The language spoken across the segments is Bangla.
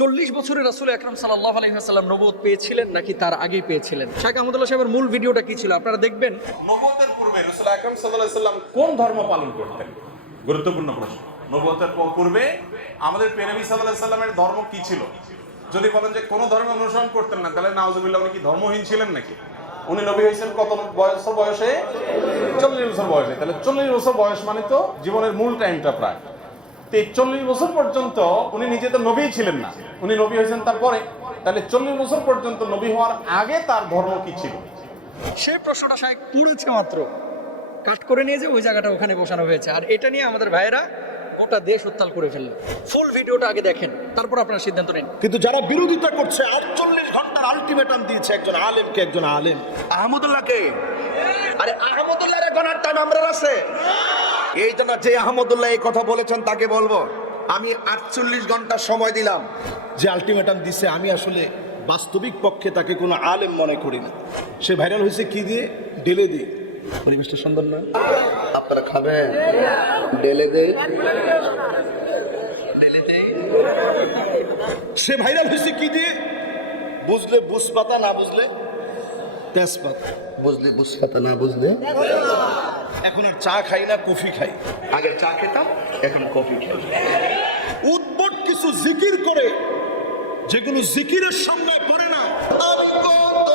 চল্লিশ বছরের রাসুল আকরাম সাল্লাহ আলহিহাসাল্লাম নবুত পেয়েছিলেন নাকি তার আগেই পেয়েছিলেন? শেখ আহমদুল্লাহ সাহেবের মূল ভিডিওটা কি ছিল? আপনারা দেখবেন নবতের পূর্বে রসুল আকরম সাল্লাহ কোন ধর্ম পালন করতেন? গুরুত্বপূর্ণ প্রশ্ন। নবতের পূর্বে আমাদের পেনবী সাল্লাহ ধর্ম কি ছিল? যদি বলেন যে কোন ধর্ম অনুসরণ করতেন না, তাহলে নাউজুবিল্লাহ উনি কি ধর্মহীন ছিলেন নাকি? উনি নবী হয়েছেন কত বছর বয়সে? চল্লিশ বছর বয়সে। তাহলে চল্লিশ বছর বয়স মানে তো জীবনের মূল টাইমটা প্রায়। চল্লিশ বছর পর্যন্ত উনি নিজে তো নবীই ছিলেন না। উনি নবী হয়েছেন তারপরে। তাহলে চল্লিশ বছর পর্যন্ত নবী হওয়ার আগে তার ধর্ম কি ছিল? সেই প্রশ্নটা সাহেব পুড়েছে মাত্র। কাট করে নিয়ে যে ওই জায়গাটা ওখানে বসানো হয়েছে। আর এটা নিয়ে আমাদের ভাইয়েরা গোটা দেশ উত্তাল করে ফেলল। ফুল ভিডিওটা আগে দেখেন তারপর আপনারা সিদ্ধান্ত নিন। কিন্তু যারা বিরোধিতা করছে আটচল্লিশ ঘণ্টার আলটিমেটাম দিয়েছে একজন আলেমকে একজন আলেম। আহমদুল্লাহকে। আরে আহমদুল্লাহ গণার টাইম আমরা আছে এই জন্য যে আহমদুল্লাহ এই কথা বলেছেন, তাকে বলব, আমি আটচল্লিশ ঘণ্টা সময় দিলাম। যে আলটিমেটাম দিছে, আমি আসলে বাস্তবিক পক্ষে তাকে কোনো আলেম মনে করি না। সে ভাইরাল হয়েছে কি দিয়ে? ডেলে দিয়ে। পরিবেশটা সুন্দর না? আপনারা খাবেন? ডেলে দে সে ভাইরাল হয়েছে কি দিয়ে? বুঝলে বুঝপাতা, না বুঝলে তেজপাতা। বুঝলে বুঝপাতা না বুঝলে? এখন আর চা খাই না কফি খাই। আগে চা খেতাম এখন কফি খাই। উদ্ভট কিছু জিকির করে যেগুলো জিকিরের সঙ্গে পড়ে না। আমি কত।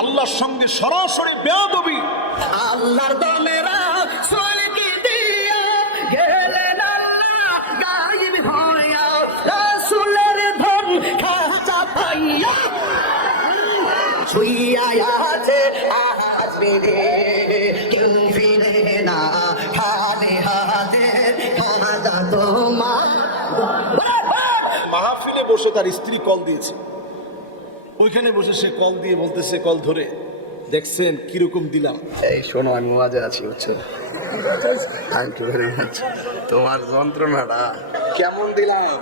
আল্লাহর সঙ্গে সরাসরি বেয়াদবি। আল্লাহর দলেরা বসে তার স্ত্রী কল দিয়েছে। ওইখানে বসে সে কল দিয়ে বলতেছে কল ধরে দেখছেন কীরকম দিলাম? এই শোনো আমি মজা আছি বুঝছ? থ্যাংক ইউ ভেরি মাচ তোমার যন্ত্রণাটা কেমন দিলাম?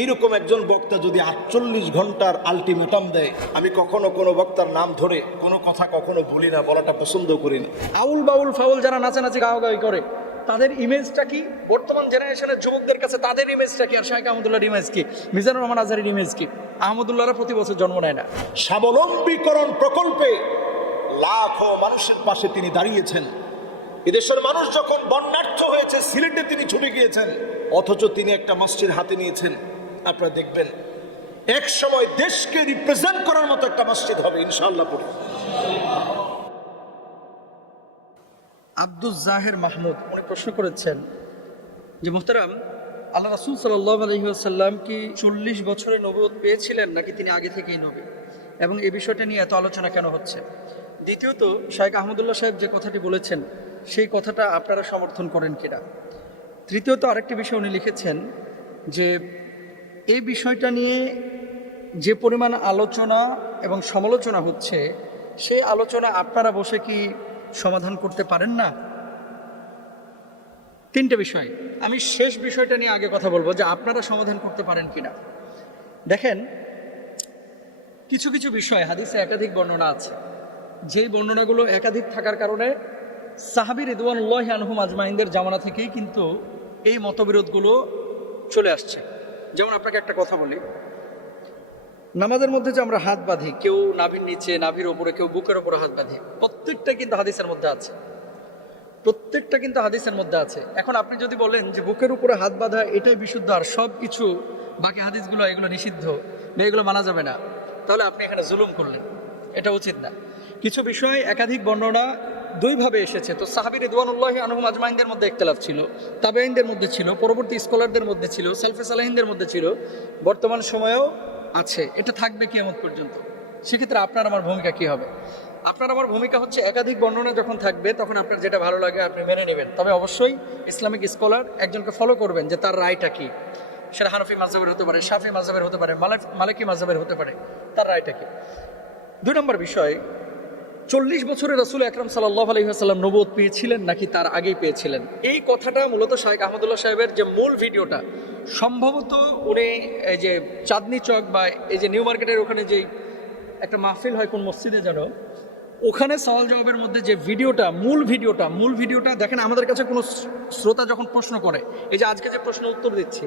এইরকম একজন বক্তা যদি আটচল্লিশ ঘণ্টার আলটিমেটাম দেয় আমি কখনো কোনো বক্তার নাম ধরে কোনো কথা কখনো বলি না বলাটা পছন্দ করি না আউল বাউল ফাউল যারা নাচানাচি গাওয়াগাওয়ি করে। তাদের ইমেজটা কি? বর্তমান জেনারেশনের যুবকদের কাছে তাদের ইমেজটা কি? আর শাহেখ আহমদুল্লাহর ইমেজ কি? মিজানুর রহমান আজহারির ইমেজ কি? আহমদুল্লাহরা প্রতি বছর জন্ম নেয় না। স্বাবলম্বীকরণ প্রকল্পে লাখো মানুষের পাশে তিনি দাঁড়িয়েছেন। এদেশের মানুষ যখন বন্যার্থ হয়েছে, সিলেটে তিনি ছুটে গিয়েছেন, অথচ তিনি একটা মসজিদ হাতে নিয়েছেন। আপনারা দেখবেন, এক সময় দেশকে রিপ্রেজেন্ট করার মতো একটা মসজিদ হবে, ইনশাআল্লাহ পড়ি। আব্দুল জাহের মাহমুদ উনি প্রশ্ন করেছেন যে, মোহতারাম, আল্লাহ রাসুল সাল্লাহ আলহিহাসাল্লাম কি চল্লিশ বছরে নবুয়ত পেয়েছিলেন নাকি তিনি আগে থেকেই নবী? এবং এই বিষয়টা নিয়ে এত আলোচনা কেন হচ্ছে? দ্বিতীয়ত শাহেখ আহমদুল্লাহ সাহেব যে কথাটি বলেছেন, সেই কথাটা আপনারা সমর্থন করেন কিনা? তৃতীয়ত, আরেকটি বিষয় উনি লিখেছেন যে, এই বিষয়টা নিয়ে যে পরিমাণ আলোচনা এবং সমালোচনা হচ্ছে, সেই আলোচনা আপনারা বসে কি সমাধান করতে পারেন না? তিনটে বিষয়। আমি শেষ বিষয়টা নিয়ে আগে কথা বলব যে আপনারা সমাধান করতে পারেন কিনা। দেখেন, কিছু কিছু বিষয় হাদিসে একাধিক বর্ণনা আছে। যেই বর্ণনাগুলো একাধিক থাকার কারণে সাহাবি রিদওয়ানুল্লাহ আনহুম আজমাইনদের জামানা থেকেই কিন্তু এই মতবিরোধগুলো চলে আসছে। যেমন আপনাকে একটা কথা বলি। নামাজের মধ্যে যে আমরা হাত বাঁধি, কেউ নাভির নিচে, নাভির ওপরে, কেউ বুকের ওপরে হাত বাঁধি, প্রত্যেকটা কিন্তু হাদিসের মধ্যে আছে। প্রত্যেকটা কিন্তু হাদিসের মধ্যে আছে। এখন আপনি যদি বলেন যে বুকের উপরে হাত বাঁধা, এটাই বিশুদ্ধ আর সব কিছু, বাকি হাদিসগুলো, এগুলো নিষিদ্ধ, বা এগুলো মানা যাবে না, তাহলে আপনি এখানে জুলুম করলেন। এটা উচিত না। কিছু বিষয়, একাধিক বর্ণনা দুইভাবে এসেছে। তো সাহাবি রিদওয়ানুল্লাহ আনহুম আজমাইনদের মধ্যে একতলাফ ছিল তাবেইনদের মধ্যে ছিল, পরবর্তী স্কলারদের মধ্যে ছিল, সেলফে সালাহিনদের মধ্যে ছিল। বর্তমান সময়েও আছে, এটা থাকবে কিয়ামত পর্যন্ত। সেক্ষেত্রে আপনার আমার ভূমিকা কি হবে? আপনার আমার ভূমিকা হচ্ছে একাধিক বর্ণনা যখন থাকবে, তখন আপনার যেটা ভালো লাগে আপনি মেনে নেবেন। তবে অবশ্যই ইসলামিক স্কলার একজনকে ফলো করবেন যে তার রায়টা কি। সেটা হানফি মাঝহের হতে পারে, শাফি মাঝহের হতে পারে মালাক- মাঝহের হতে পারে, তার রায়টা কি। দুই নম্বর বিষয় চল্লিশ বছরের রসুল আকরাম সাল্লাহ আলহিহাসাল্লাম নবোধ পেয়েছিলেন নাকি তার আগেই পেয়েছিলেন? এই কথাটা মূলত শাহেক আহমদুল্লাহ সাহেবের যে মূল ভিডিওটা, সম্ভবত উনি এই যে চাঁদনি চক বা এই যে নিউ মার্কেটের ওখানে যে একটা মাহফিল হয় কোন মসজিদে যেন, ওখানে সওয়াল জবাবের মধ্যে যে ভিডিওটা, মূল ভিডিওটা মূল ভিডিওটা দেখেন আমাদের কাছে কোনো শ্রোতা যখন প্রশ্ন করে, এই যে আজকে যে প্রশ্ন উত্তর দিচ্ছি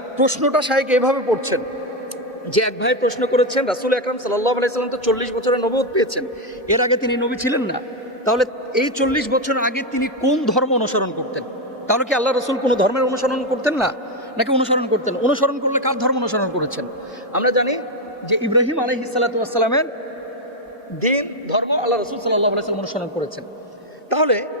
প্রশ্নটা শাহেক এভাবে পড়ছেন। যে এক ভাই প্রশ্ন করেছেন, রাসুল আকরাম সাল্লাহ আলাইসাল্লাম তো চল্লিশ বছরের নবদ পেয়েছেন, এর আগে তিনি নবী ছিলেন না। তাহলে এই চল্লিশ বছর আগে তিনি কোন ধর্ম অনুসরণ করতেন? তাহলে কি আল্লাহ রসুল কোনো ধর্মের অনুসরণ করতেন না? নাকি অনুসরণ করতেন? অনুসরণ করলে কার ধর্ম অনুসরণ করেছেন? আমরা জানি যে ইব্রাহিম আলহি সাল্লাতামের দেব ধর্ম আল্লাহ রসুল সাল্লাহ আলাইসাল্লাম অনুসরণ করেছেন। তাহলে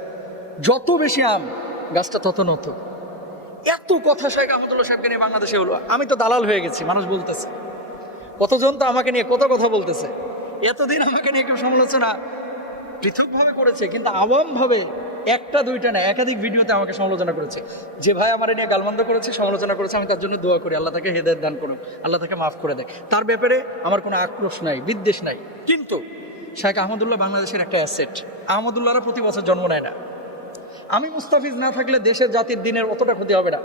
যত বেশি আম, গাছটা তত নত। এত কথা শেখ আহমদুল্লাহ সাহেবকে নিয়ে বাংলাদেশে হলো। আমি তো দালাল হয়ে গেছি, মানুষ বলতেছে। কতজন তো আমাকে নিয়ে কত কথা বলতেছে। এতদিন আমাকে নিয়ে কেউ সমালোচনা পৃথকভাবে করেছে, কিন্তু আওয়ামভাবে একটা, দুইটা না, একাধিক ভিডিওতে আমাকে সমালোচনা করেছে। যে ভাই আমার নিয়ে গালমন্দ করেছে, সমালোচনা করেছে, আমি তার জন্য দোয়া করি, আল্লাহ তাকে হেদায়ত দান করুন আল্লাহ তাকে মাফ করে দেয়। তার ব্যাপারে আমার কোনো আক্রোশ নাই, বিদ্বেষ নাই। কিন্তু শেখ আহমদুল্লাহ বাংলাদেশের একটা অ্যাসেট আহমদুল্লাহরা প্রতি বছর জন্ম নেয় না। আমি মুস্তাফিজ না থাকলে দেশের জাতির দিনের অতটা ক্ষতি হবে না।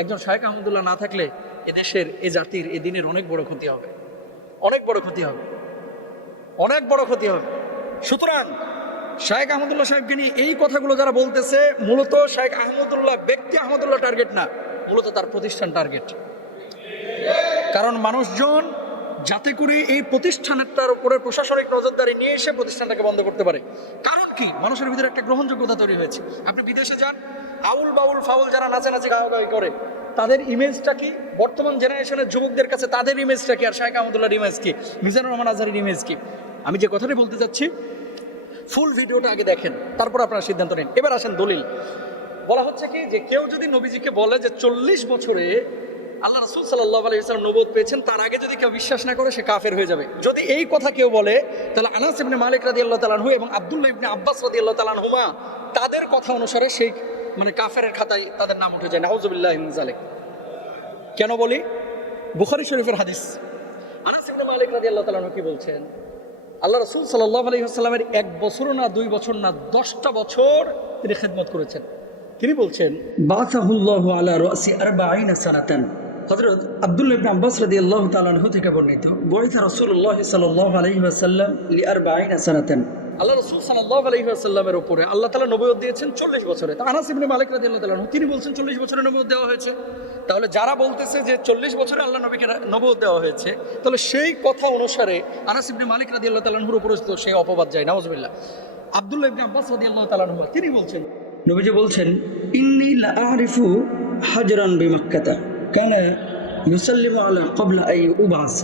একজন শাহেক আহমদুল্লাহ না থাকলে এ দেশের, এ জাতির, এ দিনের অনেক বড় ক্ষতি হবে। অনেক বড় ক্ষতি হবে। অনেক বড় ক্ষতি হবে। সুতরাং শাহেক আহমদুল্লাহ সাহেবকে নিয়ে এই কথাগুলো যারা বলতেছে, মূলত শাহেক আহমদুল্লাহ ব্যক্তি আহমদুল্লাহ টার্গেট না, মূলত তার প্রতিষ্ঠান টার্গেট কারণ মানুষজন যাতে করে এই প্রতিষ্ঠানটার উপরে প্রশাসনিক নজরদারি নিয়ে এসে প্রতিষ্ঠানটাকে বন্ধ করতে পারে। কারণ কি? মানুষের ভিতরে একটা গ্রহণযোগ্যতা তৈরি হয়েছে। আপনি বিদেশে যান, আউল বাউল ফাউল যারা নাচানাচি গাওয়াগাওয়ি করে, তাদের ইমেজটা কি? বর্তমান জেনারেশনের যুবকদের কাছে তাদের ইমেজটা কি? আর শাহেখ আহমদুল্লাহর ইমেজ কি? মিজানুর রহমান আজহারের ইমেজ কি? আমি যে কথাটি বলতে চাচ্ছি ফুল ভিডিওটা আগে দেখেন, তারপর আপনারা সিদ্ধান্ত নিন। এবার আসেন দলিল। বলা হচ্ছে কি? যে কেউ যদি নবীজিকে বলে যে চল্লিশ বছরে আল্লাহ রাসুল সাল্লাহ আলী ইসলাম নবোধ পেয়েছেন, তার আগে যদি কেউ বিশ্বাস না করে, সে কাফের হয়ে যাবে। যদি এই কথা কেউ বলে, তাহলে আনাস ইবনে মালিক রাদি আল্লাহ তালানহু এবং আবদুল্লাহ ইবনে আব্বাস রাদি আল্লাহ তালানহুমা তাদের কথা অনুসারে সেই মানে কাফের খাতায় তাদের নাম উঠে যায়। নাউজুবিল্লাহ জালেক কেন বলি? বুখারি শরীফের হাদিস। আনাস ইবনে মালিক রাদি আল্লাহ তালানহু কি বলছেন? আল্লাহ রসুল সাল্লাহ আলহিহাস্লামের এক বছর না দুই বছর না দশটা বছর তিনি খেদমত করেছেন। তিনি বলছেন বাসাহুল্লাহ আলা রাসি আরবাঈনা সানাতান। হযরত আব্দুল্লাহ ইবনে আব্বাস রাদিয়াল্লাহু তাআলা আনহু থেকে বর্ণিত বইতা রাসূলুল্লাহ সাল্লাল্লাহু আলাইহি ওয়াসাল্লাম লি আরবাঈনা সানাতান। আল্লাহ রাসূল সাল্লাল্লাহু আলাইহি ওয়াসাল্লামের উপরে আল্লাহ তাআলা নবুয়ত দিয়েছেন 40 বছরে। তা আনাস ইবনে মালিক রাদিয়াল্লাহু তাআলা আনহু, তিনি বলছেন 40 বছরে নবুয়ত দেওয়া হয়েছে। তাহলে যারা বলতেছে যে 40 বছরে আল্লাহ নবীকে নবুয়ত দেওয়া হয়েছে, তাহলে সেই কথা অনুসারে আনাস ইবনে মালিক রাদিয়াল্লাহু তাআলা আনহুর উপরে সেই অপবাদ যায়, নাউজুবিল্লাহ। আব্দুল্লাহ ইবনে আব্বাস রাদিয়াল্লাহু তাআলা আনহু তিনি বলছেন, নবীজি বলছেন, ইন্নি লা আরিফু হাজরান বিমাক্কাতা। কানা ইউসাল্লিমু আলা ক্বাবলা আই উবাস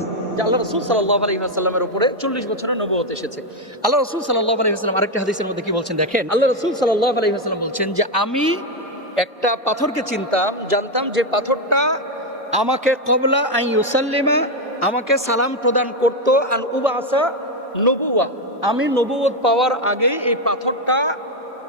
আল্লাহ রাসূল সাল্লাল্লাহু আলাইহি ওয়াসাল্লামের উপরে 40 বছরের নবুয়ত এসেছে। আল্লাহ রাসূল সাল্লাল্লাহু আলাইহি ওয়াসাল্লাম আরেকটা হাদিসের মধ্যে কি বলছেন দেখেন? আল্লাহ রাসূল সাল্লাল্লাহু আলাইহি ওয়াসাল্লাম বলছেন যে, আমি একটা পাথরকে চিনতাম, জানতাম যে পাথরটা আমাকে কবলা আই ইউসাল্লিমা, আমাকে সালাম প্রদান করত, আন উবাসা নবুয়া আমি নবুয়ত পাওয়ার আগে এই পাথরটা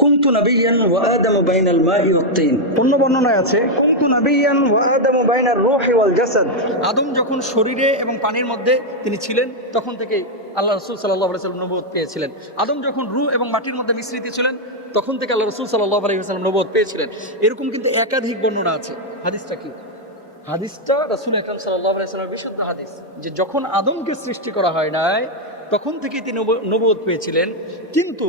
কুন্তু নবিয়ান ওয়া আদামু বাইনাল মাই ওয়াত অন্য বর্ণনায় আছে কুন্তু নবিয়ান ওয়া আদামু বাইনার রূহি ওয়াল জাসাদ। আদম যখন শরীরে এবং পানির মধ্যে তিনি ছিলেন তখন থেকে আল্লাহ রাসূল সাল্লাল্লাহু আলাইহি ওয়াসাল্লাম নবুয়ত পেয়েছিলেন। আদম যখন রূহ এবং মাটির মধ্যে মিশ্রিত ছিলেন তখন থেকে আল্লাহ রাসূল সাল্লাল্লাহু আলাইহি ওয়াসাল্লাম নবুয়ত পেয়েছিলেন। এরকম কিন্তু একাধিক বর্ণনা আছে। হাদিসটা কি? হাদিসটা রাসূল আকরাম সাল্লাল্লাহু আলাইহি ওয়াসাল্লামের বিশুদ্ধ হাদিস যে যখন আদমকে সৃষ্টি করা হয় নাই তখন থেকে তিনি নবুয়ত পেয়েছিলেন। কিন্তু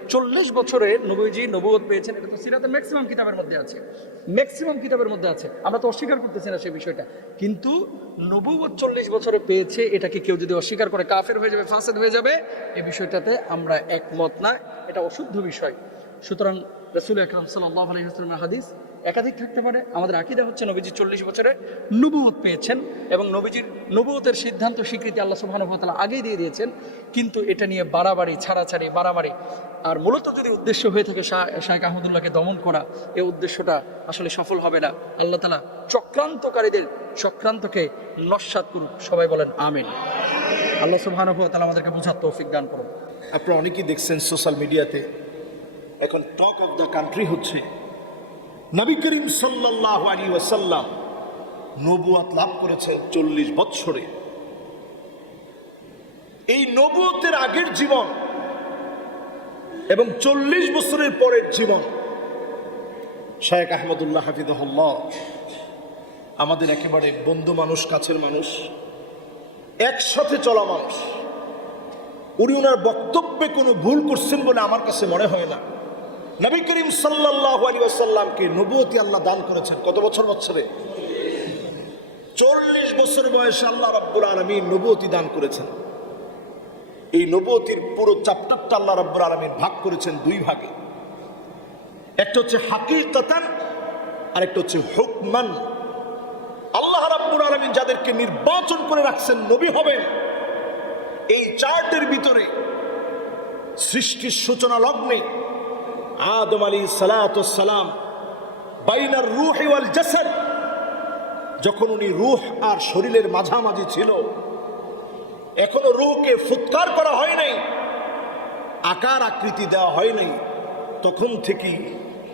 চল্লিশ বছরে নবীজি নবুয়ত পেয়েছেন। এটা তো সিরাতে ম্যাক্সিমাম কিতাবের মধ্যে আছে। ম্যাক্সিমাম কিতাবের মধ্যে আছে। আমরা তো অস্বীকার করতেছি না সেই বিষয়টা। কিন্তু নবুয়ত চল্লিশ বছরে পেয়েছে, এটাকে কেউ যদি অস্বীকার করে কাফের হয়ে যাবে, ফাসেদ হয়ে যাবে এই বিষয়টাতে আমরা একমত না। এটা অশুদ্ধ বিষয়। সুতরাং রসুল আকরাম সাল্লাহ আলহিহাস্লামের হাদিস একাধিক থাকতে পারে। আমাদের আকিদা হচ্ছে নবীজি চল্লিশ বছরে নবুয়ত পেয়েছেন এবং নবীজির নবুয়তের সিদ্ধান্ত স্বীকৃতি আল্লাহ সুবাহানুভতালা আগেই দিয়ে দিয়েছেন। কিন্তু এটা নিয়ে বাড়াবাড়ি, ছাড়াছাড়ি, বাড়াবাড়ি। আর মূলত যদি উদ্দেশ্য হয়ে থাকে শাহ শাহেখ আহমদুল্লাহকে দমন করা এই উদ্দেশ্যটা আসলে সফল হবে না। আল্লাহ তালা চক্রান্তকারীদের, চক্রান্তকে নস্বাত করুক। সবাই বলেন, আমিন। আল্লাহ সুবাহানুভতালা আমাদেরকে বোঝার তৌফিক দান করুন। আপনারা অনেকেই দেখছেন সোশ্যাল মিডিয়াতে এখন টক অফ দ্য কান্ট্রি হচ্ছে নবী করিম সাল্লাহ আলী ওয়াসাল্লাম নবুয়াত লাভ করেছেন চল্লিশ বৎসরে। এই নবুয়তের আগের জীবন এবং চল্লিশ বছরের পরের জীবন শায়েখ আহমদুল্লাহ হাফিদুল্লাহ আমাদের একেবারে বন্ধু মানুষ, কাছের মানুষ, একসাথে চলা মানুষ। উনি ওনার বক্তব্যে কোনো ভুল করছেন বলে আমার কাছে মনে হয় না। নবী করিম সাল্লাহ আলী আসাল্লামকে নবুয়তি আল্লাহ দান করেছেন। কত বছর বছরে? চল্লিশ বছর বয়সে আল্লাহ রাব্বুল আলমী নবুয়তি দান করেছেন। এই নবুয়তির পুরো চ্যাপ্টারটা আল্লাহ রাব্বুল আলমীর ভাগ করেছেন দুই ভাগে। একটা হচ্ছে হাকিকতান আর একটা হচ্ছে হুকমান। আল্লাহ রাব্বুল আলমিন যাদেরকে নির্বাচন করে রাখছেন, নবী হবেন। এই চার্টের ভিতরে সৃষ্টির সূচনা লগ্নে আদম আলী সালাম বাইনার রুহ ওয়াল জাসাদ। যখন উনি রুহ আর শরীরের মাঝামাঝি ছিল, এখনও রুহকে ফুৎকার করা হয় নাই, আকার আকৃতি দেওয়া হয় নাই, তখন থেকেই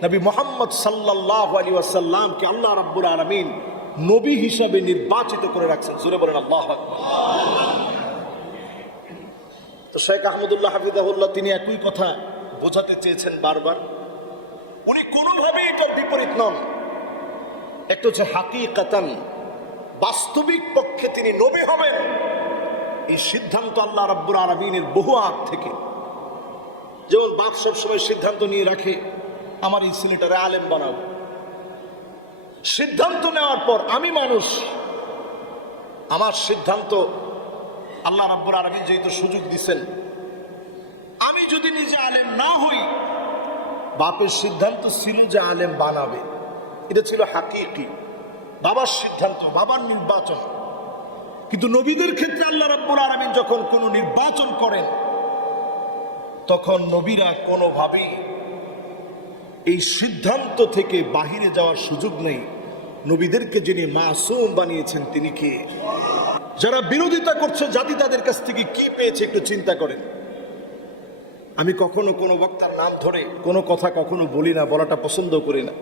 নবী মোহাম্মদ সাল্লাহ আলী ওয়াসাল্লামকে আল্লাহ রাব্বুল আলমিন নবী হিসাবে নির্বাচিত করে রাখছেন। সুরে বলেন, আল্লাহ তো শেখ আহমদুল্লাহ হাফিদাহুল্লাহ তিনি একই কথা বোঝাতে চেয়েছেন বারবার। উনি কোনোভাবেই এটার বিপরীত নন। একটা হচ্ছে হাকিকাতান। বাস্তবিক পক্ষে তিনি নবী হবেন। এই সিদ্ধান্ত আল্লাহ রাব্বুল আলমিনের বহু আগ থেকে। যেমন বাপ সবসময় সিদ্ধান্ত নিয়ে রাখে, আমার এই ছেলেটারে আলেম বানাবো সিদ্ধান্ত নেওয়ার পর আমি মানুষ। আমার সিদ্ধান্ত আল্লাহ রাব্বুল আলমিন যেহেতু সুযোগ দিছেন যদি নিজে আলেম না হই, বাপের সিদ্ধান্ত ছিল যে আলেম বানাবে, এটা ছিল হাকিকি। বাবার সিদ্ধান্ত, বাবার নির্বাচন। কিন্তু নবীদের ক্ষেত্রে আল্লাহ রাব্বুল আলমিন যখন কোনো নির্বাচন করেন, তখন নবীরা কোনোভাবেই এই সিদ্ধান্ত থেকে বাহিরে যাওয়ার সুযোগ নেই। নবীদেরকে যিনি মাসুম বানিয়েছেন, তিনি কে? যারা বিরোধিতা করছে, জাতি তাদের কাছ থেকে কি পেয়েছে একটু চিন্তা করেন। আমি কখনো কোনো বক্তার নাম ধরে কোনো কথা কখনো বলি না, বলাটা পছন্দ করি না।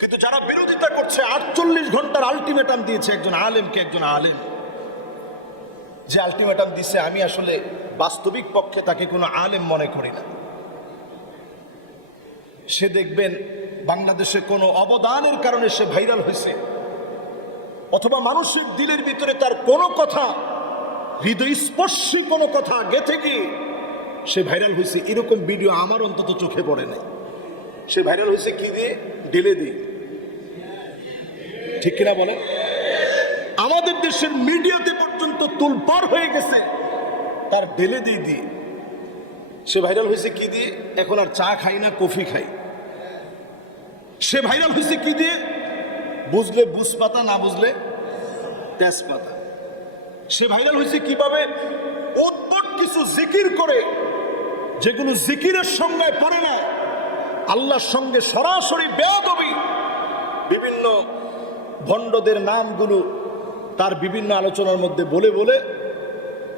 কিন্তু যারা বিরোধিতা করছে, আটচল্লিশ ঘণ্টার আলটিমেটাম দিয়েছে একজন আলেমকে একজন আলেম। যে আলটিমেটাম দিছে, আমি আসলে বাস্তবিক পক্ষে তাকে কোনো আলেম মনে করি না। সে দেখবেন বাংলাদেশে কোনো অবদানের কারণে সে ভাইরাল হয়েছে। অথবা মানুষের দিলের ভিতরে তার কোনো কথা, হৃদয়স্পর্শী কোনো কথা গেথে গিয়ে সে ভাইরাল হয়েছে, এরকম ভিডিও আমার অন্তত চোখে পড়ে নাই। সে ভাইরাল হয়েছে কি দিয়ে? ডেলে দিয়ে। ঠিক কিনা বলেন? আমাদের দেশের মিডিয়াতে পর্যন্ত তুলপার হয়ে গেছে, তার ডেলে দিয়ে দিয়ে। সে ভাইরাল হয়েছে কি দিয়ে? এখন আর চা খাই না, কফি খাই। সে ভাইরাল হয়েছে কি দিয়ে? বুঝলে বুঝ পাতা না বুঝলে তেজপাতা। সে ভাইরাল হয়েছে কীভাবে? উদ্ভট কিছু জিকির করে যেগুলো জিকিরের সঙ্গে পড়ে না, আল্লাহর সঙ্গে সরাসরি বেয়াদবি। বিভিন্ন ভণ্ডদের নামগুলো তার বিভিন্ন আলোচনার মধ্যে বলে বলে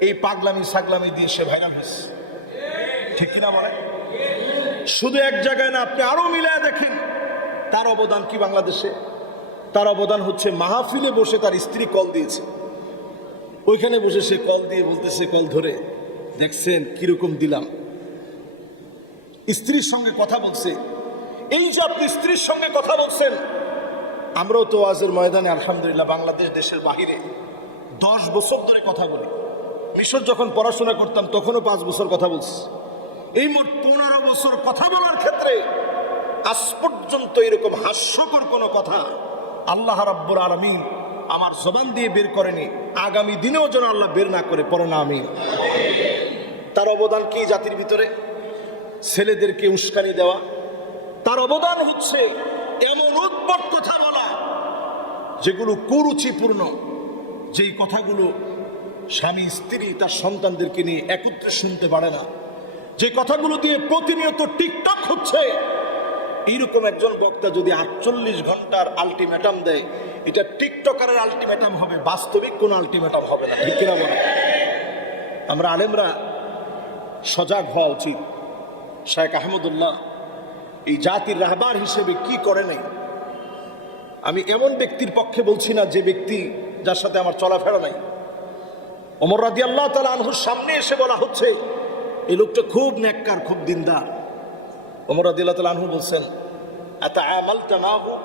এই পাগলামি সাগলামি দিয়ে সে ভাইরাল হয়েছে। ঠিক কিনা বলে শুধু এক জায়গায় না, আপনি আরও মিলায় দেখেন, তার অবদান কি বাংলাদেশে? তার অবদান হচ্ছে মাহফিলে বসে তার স্ত্রী কল দিয়েছে। ওইখানে বসে সে কল দিয়ে বলতেছে, কল ধরে দেখছেন কীরকম দিলাম। স্ত্রীর সঙ্গে কথা বলছে। এই যে আপনি স্ত্রীর সঙ্গে কথা বলছেন, আমরাও তো আজের ময়দানে, আলহামদুলিল্লাহ, বাংলাদেশ দেশের বাহিরে দশ বছর ধরে কথা বলি। মিশর যখন পড়াশোনা করতাম, তখনও পাঁচ বছর কথা বলছি। এই মোট পনেরো বছর কথা বলার ক্ষেত্রে আজ পর্যন্ত এরকম হাস্যকর কোনো কথা আল্লাহ রাব্বুর আলমিন আমার জবান দিয়ে বের করেনি। আগামী দিনেও যেন আল্লাহ বের না করে, পড়ে না আমি তার অবদান কি জাতির ভিতরে? ছেলেদেরকে উস্কানি দেওয়া, তার অবদান হচ্ছে এমন উদ্ভট কথা বলা, যেগুলো কুরুচিপূর্ণ। যেই কথাগুলো স্বামী, স্ত্রী, তার সন্তানদেরকে নিয়ে একত্রে শুনতে পারে না। যে কথাগুলো দিয়ে প্রতিনিয়ত টিকটক হচ্ছে। এইরকম একজন বক্তা যদি আটচল্লিশ ঘণ্টার আলটিমেটাম দেয়, এটা টিকটকারের আলটিমেটাম হবে, বাস্তবিক কোনো আলটিমেটাম হবে না, ঠিক আমরা আলেমরা সজাগ হওয়া উচিত। শেখ আহমদুল্লাহ এই জাতির রাহবার হিসেবে কি করে নাই? আমি এমন ব্যক্তির পক্ষে বলছি না যে ব্যক্তি যার সাথে আমার চলাফেরা নাই। অমর রাজি আল্লাহ তালা আনহুর সামনে এসে বলা হচ্ছে এই লোকটা খুব ন্যাক্কার, খুব দিনদার। অমর রাজি আল্লাহ তালা আনহু বলছেন এত আমালটা না হোক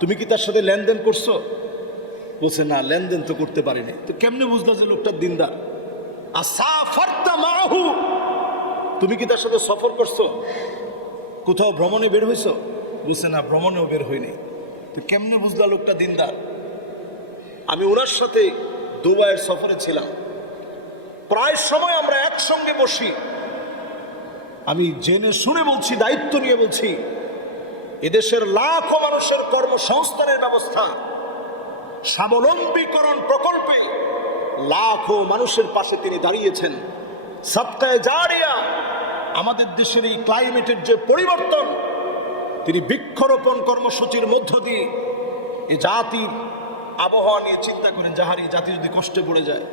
তুমি কি তার সাথে লেনদেন করছ? বলছে, না, লেনদেন তো করতে পারিনি। তো কেমনে বুঝলো যে লোকটা দিনদার? আসাফারতা মাহু? তুমি কি তার সাথে সফর করছ? কোথাও ভ্রমণে বের হয়েছো বুঝছে না, ভ্রমণেও বের হয়নি তো কেমনে বুঝলা লোকটা দিনদার? আমি ওনার সাথে দুবাইয়ের সফরে ছিলাম। প্রায় সময় আমরা একসঙ্গে বসি। আমি জেনে শুনে বলছি, দায়িত্ব নিয়ে বলছি, এদেশের লাখো মানুষের কর্মসংস্থানের ব্যবস্থা, স্বাবলম্বীকরণ প্রকল্পে লাখো মানুষের পাশে তিনি দাঁড়িয়েছেন। সপ্তাহে জারিয়া আমাদের দেশের এই ক্লাইমেটের যে পরিবর্তন, তিনি বৃক্ষরোপণ কর্মসূচির মধ্য দিয়ে এ জাতির আবহাওয়া নিয়ে চিন্তা করেন, যাহার এই জাতি যদি কষ্টে পড়ে যায়।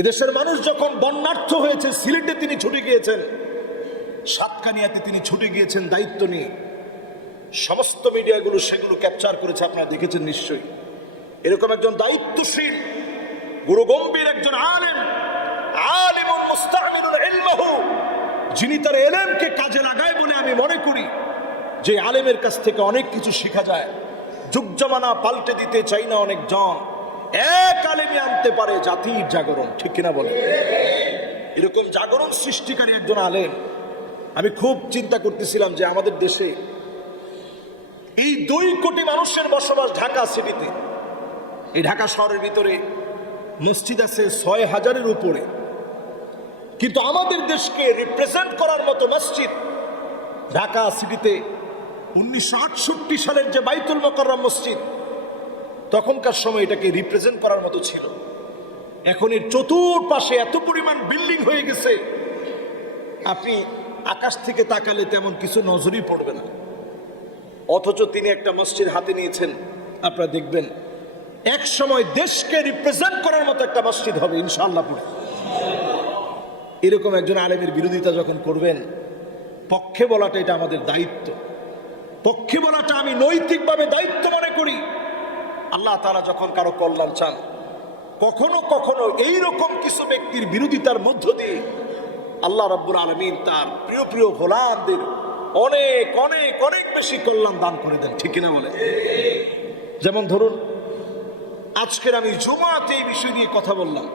এদেশের মানুষ যখন বন্যার্থ হয়েছে, সিলেটে তিনি ছুটে গিয়েছেন, সাতকানিয়াতে তিনি ছুটে গিয়েছেন দায়িত্ব নিয়ে। সমস্ত মিডিয়াগুলো সেগুলো ক্যাপচার করেছে, আপনারা দেখেছেন নিশ্চয়ই। এরকম একজন দায়িত্বশীল গুরু গম্ভীর একজন আলেম আলিমুন মুস্তাহমিনুল ইলমাহু যিনি তার এলেমকে কাজে লাগায় বলে আমি মনে করি, যে আলেমের কাছ থেকে অনেক কিছু শেখা যায়। যুগ জমানা পাল্টে দিতে চাই না অনেক জন। এক আলেমে আনতে পারে জাতির জাগরণ, ঠিক কিনা বলে? এরকম জাগরণ সৃষ্টিকারী একজন আলেম। আমি খুব চিন্তা করতেছিলাম যে আমাদের দেশে এই দুই কোটি মানুষের বসবাস ঢাকা সিটিতে। এই ঢাকা শহরের ভিতরে মসজিদ আছে ছয় হাজারের উপরে। কিন্তু আমাদের দেশকে রিপ্রেজেন্ট করার মতো মসজিদ ঢাকা সিটিতে উনিশশো আটষট্টি সালের যে বাইতুল মোকাররম মসজিদ, তখনকার সময় এটাকে রিপ্রেজেন্ট করার মতো ছিল। এখন এর চতুর্পাশে এত পরিমাণ বিল্ডিং হয়ে গেছে, আপনি আকাশ থেকে তাকালে তেমন কিছু নজরই পড়বে না। অথচ তিনি একটা মসজিদ হাতে নিয়েছেন, আপনারা দেখবেন এক সময় দেশকে রিপ্রেজেন্ট করার মতো একটা মসজিদ হবে ইনশাআল্লাহ পরে এরকম একজন আলেমের বিরোধিতা যখন করবেন, পক্ষে বলাটা এটা আমাদের দায়িত্ব। পক্ষে বলাটা আমি নৈতিকভাবে দায়িত্ব মনে করি। আল্লাহ তারা যখন কারও কল্যাণ চান, কখনো কখনো এই রকম কিছু ব্যক্তির বিরোধিতার মধ্য দিয়ে আল্লাহ রাব্বুল আলমিন তার প্রিয় প্রিয় গোলামদের অনেক অনেক অনেক বেশি কল্যাণ দান করে দেন, ঠিক কিনা বলে? যেমন ধরুন, আজকের আমি জমাতে এই বিষয় নিয়ে কথা বললাম।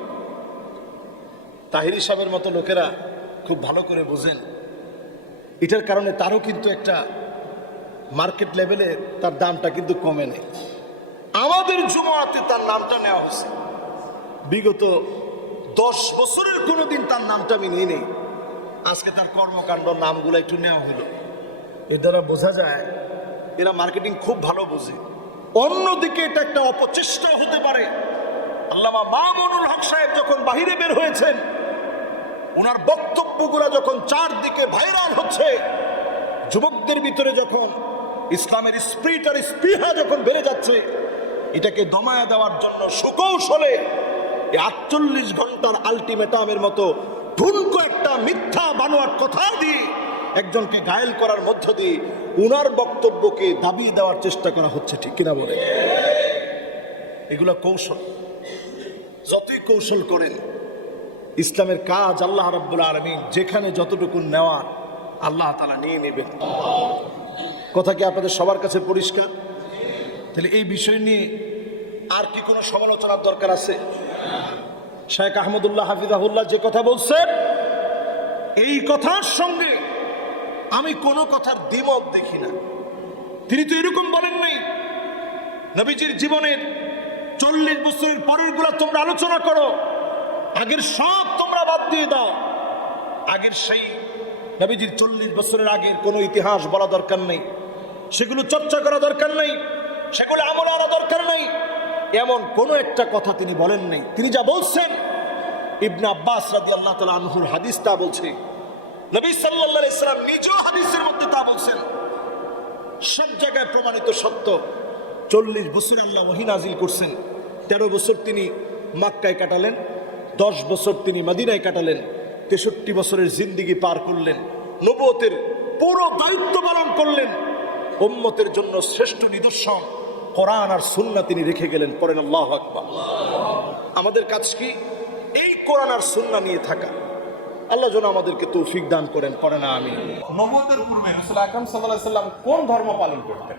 তাহিরি সাহেবের মতো লোকেরা খুব ভালো করে বোঝেন। এটার কারণে তারও কিন্তু একটা মার্কেট লেভেলে তার দামটা কিন্তু কমে নেই। আমাদের জমাতে তার নামটা নেওয়া হয়েছে। বিগত দশ বছরের কোনো দিন তার নামটা আমি নিই নেই। আজকে তার কর্মকাণ্ড নামগুলো একটু নেওয়া হলো। এর দ্বারা বোঝা যায়, এরা মার্কেটিং খুব ভালো বোঝে। অন্যদিকে এটা একটা অপচেষ্টা হতে পারে। আল্লামা মামুনুল হক সাহেব যখন বাহিরে বের হয়েছেন ওনার বক্তব্যগুলো যখন চারদিকে ভাইরাল হচ্ছে, যুবকদের ভিতরে যখন ইসলামের স্প্রিট আর স্পৃহা যখন বেড়ে যাচ্ছে, এটাকে দমায় দেওয়ার জন্য সুকৌশলে আটচল্লিশ ঘণ্টার আলটিমেটামের মতো ঠুনকো একটা মিথ্যা বানোয়ার কথা দিয়ে একজনকে গায়েল করার মধ্য দিয়ে উনার বক্তব্যকে দাবি দেওয়ার চেষ্টা করা হচ্ছে, ঠিক কিনা বলে? এগুলো কৌশল। যতই কৌশল করেন ইসলামের কাজ আল্লাহ রাব্বুল আলমিন যেখানে যতটুকু নেওয়ার, আল্লাহ তালা নিয়ে নেবেন। কথা কি আপনাদের সবার কাছে পরিষ্কার? তাহলে এই বিষয় নিয়ে আর কি কোনো সমালোচনার দরকার আছে? শেখ আহমদুল্লাহ হাফিজাহুল্লাহ যে কথা বলছেন এই কথার সঙ্গে আমি কোনো কথার দ্বিমত দেখি না। তিনি তো এরকম বলেন নাই, নবীজির জীবনের চল্লিশ বছরের পরেরগুলা তোমরা আলোচনা করো। আগের সব তোমরা বাদ দিয়ে দাও। আগের সেই নবীজির চল্লিশ বছরের আগের কোনো ইতিহাস বলা দরকার নেই। সেগুলো চর্চা করা দরকার নেই। সেগুলো আমল আনা দরকার নেই। এমন কোনো একটা কথা তিনি বলেন নাই। তিনি যা বলছেন, ইবনে আব্বাস রাদি আল্লাহ তালা আনহুর হাদিস তা বলছে। নবী সাল্লাহ ইসলাম নিজেও হাদিসের মধ্যে তা বলছেন। সব জায়গায় প্রমাণিত সত্য, চল্লিশ বছর আল্লাহ ওহি নাজিল করছেন। তেরো বছর তিনি মাক্কায় কাটালেন। দশ বছর তিনি মাদিনায় কাটালেন, তেষট্টি বছরের জিন্দিগি পার করলেন নবতের পুরো দায়িত্ব পালন করলেন। উম্মতের জন্য শ্রেষ্ঠ নিদর্শন কোরআন আর সুন্না তিনি রেখে গেলেন পরেন আল্লাহ আকবার। আমাদের কাজ কি? এই কোরআন আর সুন্না নিয়ে থাকা। আল্লাহ যেন আমাদেরকে তৌফিক দান করেন পরে না আমি নবুয়তের পূর্বে রসুল আকরম সাল্লাম কোন ধর্ম পালন করতেন?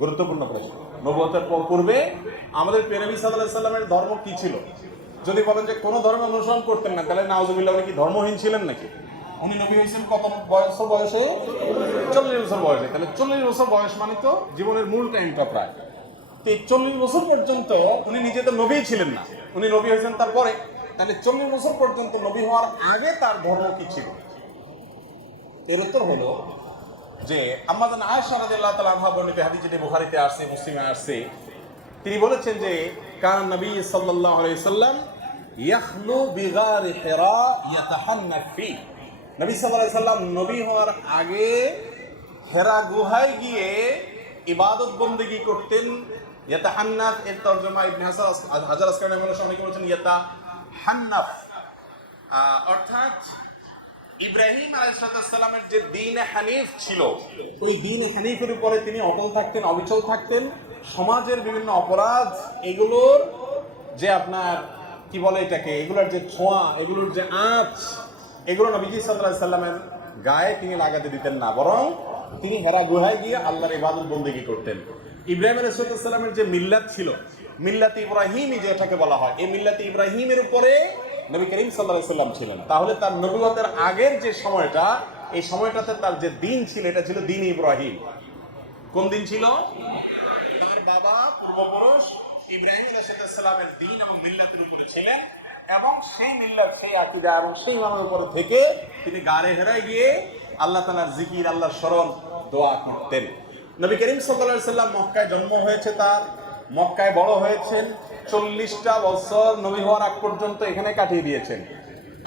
গুরুত্বপূর্ণ প্রশ্ন। নবুয়তের প- পূর্বে আমাদের পেনবী সাল্লাহ সাল্লামের ধর্ম কি ছিল? যদি বলেন যে কোনো ধর্ম অনুসরণ করতেন না, তাহলে নাওজুবিল্লাহ উনি কি ধর্মহীন ছিলেন নাকি? উনি নবী হয়েছেন কত বয়স বয়সে? চল্লিশ বছর বয়সে। তাহলে চল্লিশ বছর বয়স মানে তো জীবনের মূল টাইমটা প্রায়। তো এই চল্লিশ বছর পর্যন্ত উনি নিজে তো নবী ছিলেন না। উনি নবী হয়েছেন তারপরে। তাহলে চল্লিশ বছর পর্যন্ত নবী হওয়ার আগে তার ধর্ম কি ছিল? এর উত্তর হলো যে আমাদের আয়েশা রাদিয়াল্লাহু তাআলা আনহা বর্ণিত হাদিস যেটি বুখারীতে আসছে মুসলিমে আসছে তিনি বলেছেন যে, কান নবী সাল্লাল্লাহু আলাইহি সাল্লাম ইয়াখলু বিগার হিরা ইয়াতাহান্না ফি। নবী আলাইহি সাল্লাম নবী হওয়ার আগে হেরা গুহায় গিয়ে ইবাদত বন্দেগী করতেন। ইয়াতাহান্নাফ এর তরজমা ইবনে হাজার আসকানি আমলের সামনে বলেছেন ইয়াতাহান্নাফ আহ, অর্থাৎ ইব্রাহিম আলাইসালামের যে দিন হানিফ ছিল ওই দিন হানিফের উপরে তিনি অটল থাকতেন অবিচল থাকতেন। সমাজের বিভিন্ন অপরাধ এগুলোর যে আপনার কি বলে এটাকে? এগুলোর যে ছোঁয়া এগুলোর যে আঁচ, এগুলো নবীজি সাল্লামের গায়ে তিনি লাগাতে দিতেন না। বরং তিনি হেরা গুহায় গিয়ে আল্লাহর ইবাদত বন্দেগী করতেন। ইব্রাহিম আলাইসাল্লামের যে মিল্লাত ছিল, মিল্লাত ইব্রাহিমই যেটাকে বলা হয়, এই মিল্লাত ইব্রাহিমের উপরে নবী করিম সাল্লাহ সাল্লাম ছিলেন। তাহলে তার নবুয়তের আগের যে সময়টা, এই সময়টাতে তার যে দিন ছিল, এটা ছিল দিন ইব্রাহিম। কোন দিন ছিল? তার বাবা পূর্বপুরুষ ইব্রাহিম আলাইসাল্লামের দিন এবং মিল্লাতের উপরে ছিলেন এবং সেই মিল্লাত, সেই আকিদা এবং সেই মানের উপরে থেকে তিনি গাড়ে হেরায় গিয়ে আল্লাহ তালার জিকির, আল্লাহর স্মরণ দোয়া করতেন। নবী করিম সাল্লাহ সাল্লাম মক্কায় জন্ম হয়েছে তার। মক্কায় বড় হয়েছেন। চল্লিশটা বছর নবী হওয়ার আগ পর্যন্ত এখানে কাটিয়ে দিয়েছেন।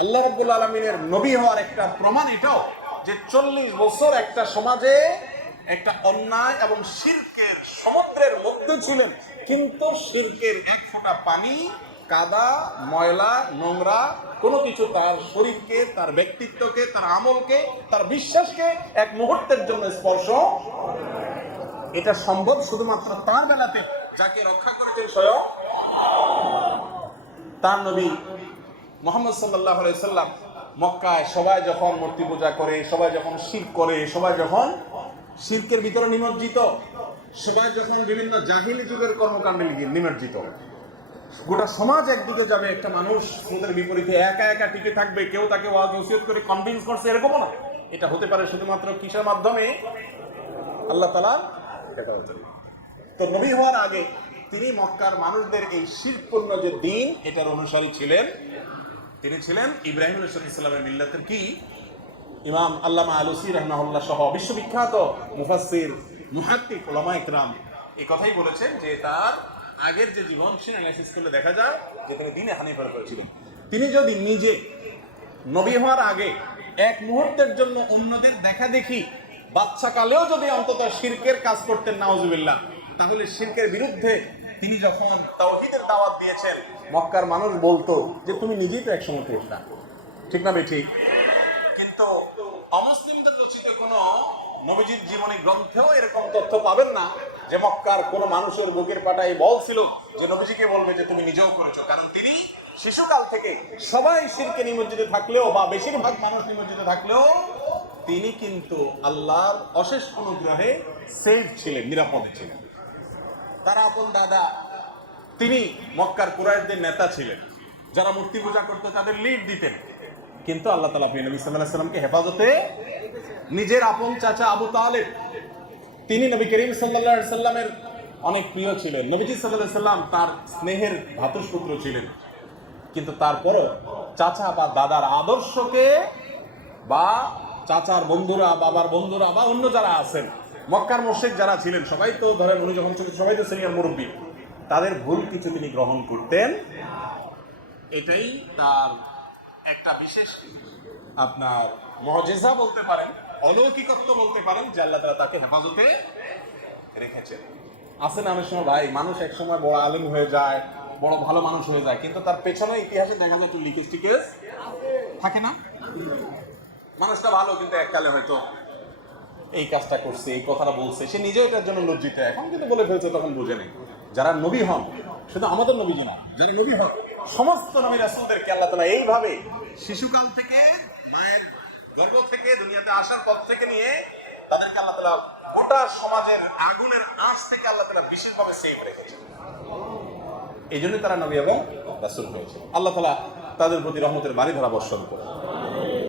আল্লাহ রাব্বুল আলমিনের নবী হওয়ার একটা প্রমাণ এটাও যে চল্লিশ বছর একটা সমাজে একটা অন্যায় এবং শিরকের সমুদ্রের মধ্যে ছিলেন। কিন্তু শিরকের এক ফোঁটা পানি, কাদা, ময়লা, নোংরা, কোনো কিছু তার শরীরকে, তার ব্যক্তিত্বকে, তার আমলকে, তার বিশ্বাসকে এক মুহূর্তের জন্য স্পর্শ এটা সম্ভব শুধুমাত্র তার বেলাতে, যাকে রক্ষা করেছেন স্বয়ং তার নবী মোহাম্মদ সাল্লাহ সাল্লাম মক্কায় সবাই যখন মূর্তি পূজা করে, সবাই যখন শির করে, সবাই যখন শিরকের ভিতরে নিমজ্জিত সবাই যখন বিভিন্ন জাহিলি যুগের কর্মকাণ্ডে নিমজ্জিত। গোটা সমাজ একদিকে যাবে, একটা মানুষ স্রোতের বিপরীতে একা একা টিকে থাকবে, কেউ তাকে ওয়াজ করে কনভিন্স করছে, এরকমও না। এটা হতে পারে শুধুমাত্র কিসের মাধ্যমে? আল্লাহ তালা এটা তো নবী হওয়ার আগে তিনি মক্কার মানুষদের এই শিরপূর্ণ যে দিন, এটার অনুসারী ছিলেন। তিনি ছিলেন ইব্রাহিম আলাইসাল্লামের মিল্লাতের কি? ইমাম আল্লামা আলুসি রহমাহুল্লাহ সহ বিশ্ববিখ্যাত মুফাসসির মুহাক্কিক ওলামা ইকরাম। এই কথাই বলেছেন যে তার আগের যে জীবন সে অ্যানালাইসিস করলে দেখা যায় যে তিনি দিনে হানিফার করেছিলেন তিনি যদি নিজে নবী হওয়ার আগে এক মুহূর্তের জন্য অন্যদের দেখা দেখি বাচ্চা কালেও যদি অন্তত শিরকের কাজ করতেন নাওজুবিল্লাহ তাহলে শিরকের বিরুদ্ধে তিনি যখন তাওহীদের দাওয়াত দিয়েছেন, মক্কার মানুষ বলতো যে তুমি নিজেই তো একসময় করতা ঠিক না ভাই ঠিক? কিন্তু অমুসলিমদের রচিত কোন নবীজির জীবনী গ্রন্থেও এরকম তথ্য পাবেন না যে মক্কার কোন মানুষের বুকের পাটায় বল ছিল যে নবীজিকে বলবে যে তুমি নিজেও করেছ। কারণ তিনি শিশুকাল থেকে সবাই শিরকে নিমজ্জিত থাকলেও বা বেশিরভাগ মানুষ নিমজ্জিত থাকলেও তিনি কিন্তু আল্লাহর অশেষ অনুগ্রহে সেফ ছিলেন, নিরাপদে ছিলেন। তার আপন দাদা, তিনি মক্কার কুরাইশদের নেতা ছিলেন। যারা মূর্তি পূজা করতো, তাদের লিড দিতেন। কিন্তু আল্লাহ তালা নবী সাল্লাহ সাল্লামকে হেফাজতে নিজের আপন চাচা আবু তালেব। তিনি নবী করিম সাল্লাহ সাল্লামের অনেক প্রিয় ছিলেন। নবীজি সাল্লাহ সাল্লাম তার স্নেহের ভাতুষপুত্র ছিলেন। কিন্তু তারপরও চাচা বা দাদার আদর্শকে বা চাচার বন্ধুরা, বাবার বন্ধুরা বা অন্য যারা আছেন, মক্কার মোর্শেক যারা ছিলেন, সবাই তো ধরেন উনি যখন ছিলেন সবাই তো সিনিয়র মুরব্বী, তাদের ভুল কিছু তিনি গ্রহণ করতেন। এটাই তার একটা বিশেষ আপনার মজেজা বলতে পারেন, অলৌকিকত্ব বলতে পারেন, যে আল্লাহ তারা তাকে হেফাজতে রেখেছেন। আছে না, অনেক সময় ভাই, মানুষ এক সময় বড় আলেম হয়ে যায়, বড় ভালো মানুষ হয়ে যায়, কিন্তু তার পেছনে ইতিহাসে দেখা যায় একটু লিকেজ টিকেজ থাকে না? মানুষটা ভালো, কিন্তু এককালে হয়তো এই কাজটা করছে, এই কথাটা বলছে, সে নিজেও এটার জন্য লজ্জিত। এখন কিন্তু বলে ফেলছে, তখন বুঝে নেই। যারা নবী হন, শুধু আমাদের নবী না, যারা নবী হন সমস্ত নবী রাসূলদেরকে আল্লাহ তাআলা এইভাবে শিশুকাল থেকে, মায়ের গর্ভ থেকে, দুনিয়াতে আসার পর থেকে নিয়ে তাদেরকে আল্লাহ তাআলা গোটা সমাজের আগুনের আঁচ থেকে আল্লাহ তাআলা বিশেষভাবে সেফ রেখেছেন এই জন্যই তারা নবী এবং রাসূল হয়েছে। আল্লাহ তাআলা তাদের প্রতি রহমতের বাড়ি ধরা বর্ষণ করে